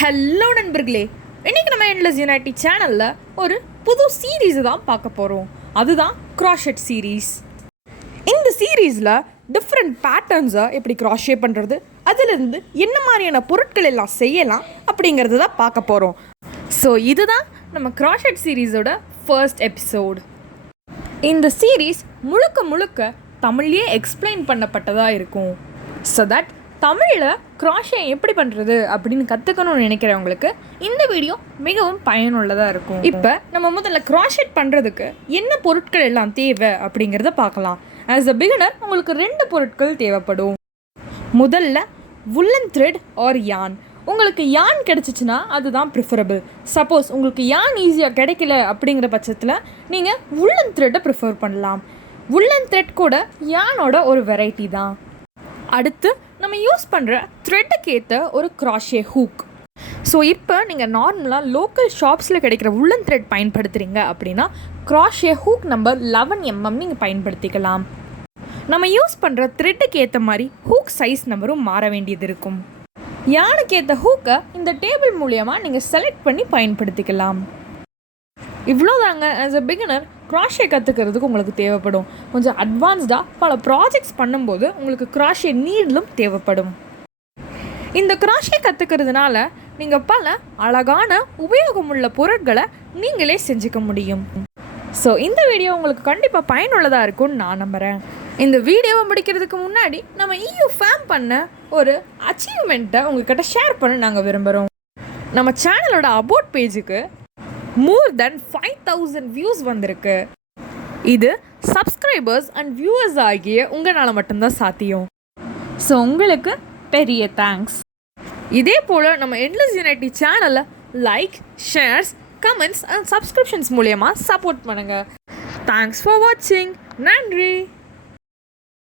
Hello நண்பர்களே, இன்றைக்கி நம்ம எண்ட்லெஸ் யூனிட்டி சேனலில் ஒரு புது சீரீஸை தான் பார்க்க போகிறோம். அதுதான் க்ராஷெட் சீரீஸ். இந்த சீரீஸில் டிஃப்ரெண்ட் பேட்டர்ன்ஸை எப்படி க்ராஷே பண்ணுறது, அதிலிருந்து என்ன மாதிரியான பொருட்கள் எல்லாம் செய்யலாம் அப்படிங்கிறது தான் பார்க்க போகிறோம். ஸோ இதுதான் நம்ம க்ராஷெட் சீரீஸோட ஃபர்ஸ்ட் எபிசோடு. இந்த சீரீஸ் முழுக்க முழுக்க தமிழ்லேயே எக்ஸ்பிளைன் பண்ணப்பட்டதாக இருக்கும். ஸோ தட் தமிழில் க்ராஷே எப்படி பண்ணுறது அப்படின்னு கற்றுக்கணும்னு நினைக்கிறவங்களுக்கு இந்த வீடியோ மிகவும் பயனுள்ளதாக இருக்கும். இப்போ நம்ம முதல்ல க்ராஷெட் பண்ணுறதுக்கு என்ன பொருட்கள் எல்லாம் தேவை அப்படிங்கிறத பார்க்கலாம். ஆஸ் அ பிகினர் உங்களுக்கு 2 பொருட்கள் தேவைப்படும். முதல்ல வுல்லன் த்ரெட் ஆர் யான். உங்களுக்கு யான் கிடச்சிச்சின்னா அதுதான் ப்ரிஃபரபிள். சப்போஸ் உங்களுக்கு யான் ஈஸியாக கிடைக்கல அப்படிங்கிற பட்சத்தில் நீங்கள் வுல்லன் த்ரெட்டை ப்ரிஃபர் பண்ணலாம். வுல்லன் த்ரெட் கூட யானோட ஒரு வெரைட்டி தான். அடுத்து நம்ம யூஸ் பண்ணுற த்ரெட்டுக்கு ஏற்ற ஒரு க்ராஷே ஹூக். ஸோ இப்போ நீங்கள் நார்மலாக லோக்கல் ஷாப்ஸில் கிடைக்கிற வுல்லன் த்ரெட் பயன்படுத்துகிறீங்க அப்படின்னா க்ராஷே ஹூக் நம்பர் 11mm நீங்கள் பயன்படுத்திக்கலாம். நம்ம யூஸ் பண்ணுற த்ரெட்டுக்கு ஏற்ற மாதிரி ஹூக் சைஸ் நம்பரும் மாற வேண்டியது இருக்கும். யானுக்கு ஏற்ற ஹூக்கை இந்த டேபிள் மூலியமாக நீங்கள் செலக்ட் பண்ணி பயன்படுத்திக்கலாம். இவ்வளோதாங்க. ஆஸ் அ பிகினர் க்ராஷே கற்றுக்கிறதுக்கு உங்களுக்கு தேவைப்படும். கொஞ்சம் அட்வான்ஸ்டாக பல ப்ராஜெக்ட்ஸ் பண்ணும்போது உங்களுக்கு க்ராஷே நீடலும் தேவைப்படும். இந்த க்ராஷே கற்றுக்கிறதுனால நீங்கள் பல அழகான உபயோகமுள்ள பொருட்களை நீங்களே செஞ்சுக்க முடியும். ஸோ இந்த வீடியோ உங்களுக்கு கண்டிப்பாக பயனுள்ளதாக இருக்கும்னு நான் நம்புகிறேன். இந்த வீடியோவை முடிக்கிறதுக்கு முன்னாடி நம்ம EU ஃபேம் பண்ண ஒரு அச்சீவ்மெண்ட்டை உங்கள்கிட்ட ஷேர் பண்ண நாங்கள் விரும்புகிறோம். நம்ம சேனலோட அபவுட் பேஜுக்கு more than 5000 வியூஸ் வந்திருக்கு. இது சப்ஸ்கிரைபர்ஸ் அண்ட் வியூவர்ஸ் ஆகிய உங்களால் மட்டும்தான் சாத்தியம். ஸோ உங்களுக்கு பெரிய தேங்க்ஸ். இதே போல் நம்ம எண்ட்லெஸ் யூனிட்டி சேனலை like, shares, comments and subscriptions மூலயமா சப்போர்ட் பண்ணுங்கள். தேங்க்ஸ் ஃபார் வாட்சிங். நன்றி.